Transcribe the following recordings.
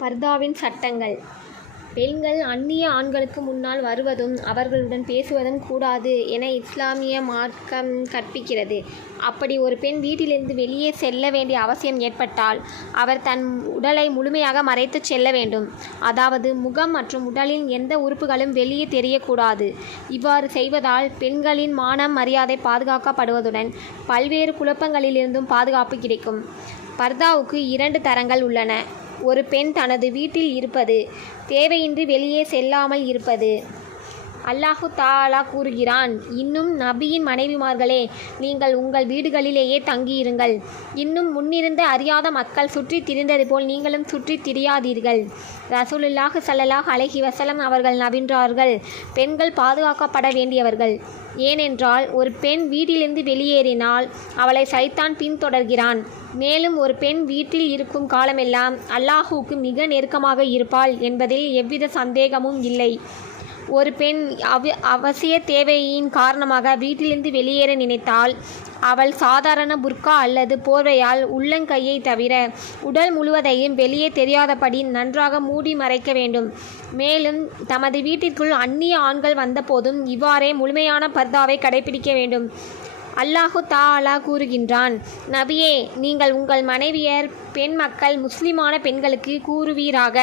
பர்தாவின் சட்டங்கள். பெண்கள் அந்நிய ஆண்களுக்கு முன்னால் வருவதும் அவர்களுடன் பேசுவதும் கூடாது என இஸ்லாமிய மார்க்கம் கற்பிக்கிறது. அப்படி ஒரு பெண் வீட்டிலிருந்து வெளியே செல்ல வேண்டிய அவசியம் ஏற்பட்டால் அவர் தன் உடலை முழுமையாக மறைத்து செல்ல வேண்டும். அதாவது முகம் மற்றும் உடலின் எந்த உறுப்புகளும் வெளியே தெரியக்கூடாது. இவ்வாறு செய்வதால் பெண்களின் மானம் மரியாதை பாதுகாக்கப்படுவதுடன் பல்வேறு குழப்பங்களிலிருந்தும் பாதுகாப்பு கிடைக்கும். பர்தாவுக்கு இரண்டு தரங்கள் உள்ளன. ஒரு பெண் தனது வீட்டில் இருப்பது தேவையின்றி வெளியே செல்லாமல் இருப்பது. அல்லாஹு தாலா கூறுகிறான். இன்னும் நபியின் மனைவிமார்களே நீங்கள் உங்கள் வீடுகளிலேயே தங்கியிருங்கள். இன்னும் முன்னிருந்த அறியாத மக்கள் சுற்றித் திரிந்தது போல் நீங்களும் சுற்றித் திரியாதீர்கள். ரசூலுல்லாஹ் ஸல்லல்லாஹு அலஹி வசலம் அவர்கள் நவின்றார்கள். பெண்கள் பாதுகாக்கப்பட வேண்டியவர்கள். ஏனென்றால் ஒரு பெண் வீட்டிலிருந்து வெளியேறினால் அவளை சைத்தான் பின்தொடர்கிறான். மேலும் ஒரு பெண் வீட்டில் இருக்கும் காலமெல்லாம் அல்லாஹுக்கு மிக நெருக்கமாக இருப்பாள் என்பதில் எவ்வித சந்தேகமும் இல்லை. ஒரு பெண் அவ அவசிய தேவையின் காரணமாக வீட்டிலிருந்து வெளியேற நினைத்தால் அவள் சாதாரண புர்கா அல்லது போர்வையால் உள்ளங்கையை தவிர உடல் முழுவதையும் வெளியே தெரியாதபடி நன்றாக மூடி மறைக்க வேண்டும். மேலும் தமது வீட்டிற்குள் அந்நிய ஆண்கள் வந்தபோதும் இவ்வாறே முழுமையான பர்தாவை கடைபிடிக்க வேண்டும். அல்லாஹு தாலா கூறுகின்றான். நபியே நீங்கள் உங்கள் மனைவியர் பெண் மக்கள் முஸ்லிமான பெண்களுக்கு கூறுவீராக.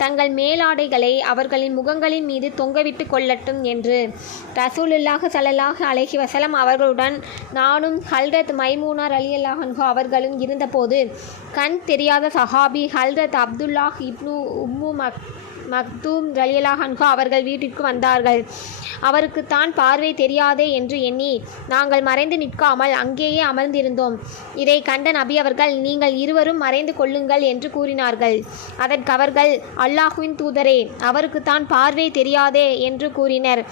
தங்கள் மேலாடைகளை அவர்களின் முகங்களின் மீது தொங்கவிட்டு கொள்ளட்டும் என்று. ரசூலுல்லாஹ் ஸல்லல்லாஹு அலஹி வசலம் அவர்களுடன் நானும் ஹல்ரத் மைமூனார் அலி அல்லாஹன்ஹோ அவர்களும் இருந்தபோது கண் தெரியாத சஹாபி ஹல்ரத் அப்துல்லாஹ் இப்னு உம்மு மக் மக்தூம் ரலியலாஹன்ஹோ அவர்கள் வீட்டிற்கு வந்தார்கள். அவருக்கு தான் பார்வை தெரியாதே என்று எண்ணி நாங்கள் மறைந்து நிற்காமல் அங்கேயே அமர்ந்திருந்தோம். இதை கண்ட நபி அவர்கள் நீங்கள் இருவரும் மறைந்து கொள்ளுங்கள் என்று கூறினார்கள். அதற்கு அவர்கள் அல்லாஹுவின் தூதரே அவருக்கு தான் பார்வை தெரியாதே என்று கூறினர்.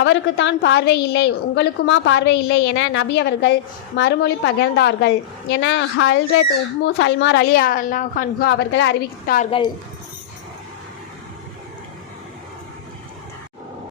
அவருக்குத்தான் பார்வை இல்லை உங்களுக்குமா பார்வை இல்லை என நபி அவர்கள் மறுமொழி பகிர்ந்தார்கள். என ஹல்ரத் உம்மு சல்மார் அலி அல்லாஹன்ஹு அவர்கள் அறிவித்தார்கள்.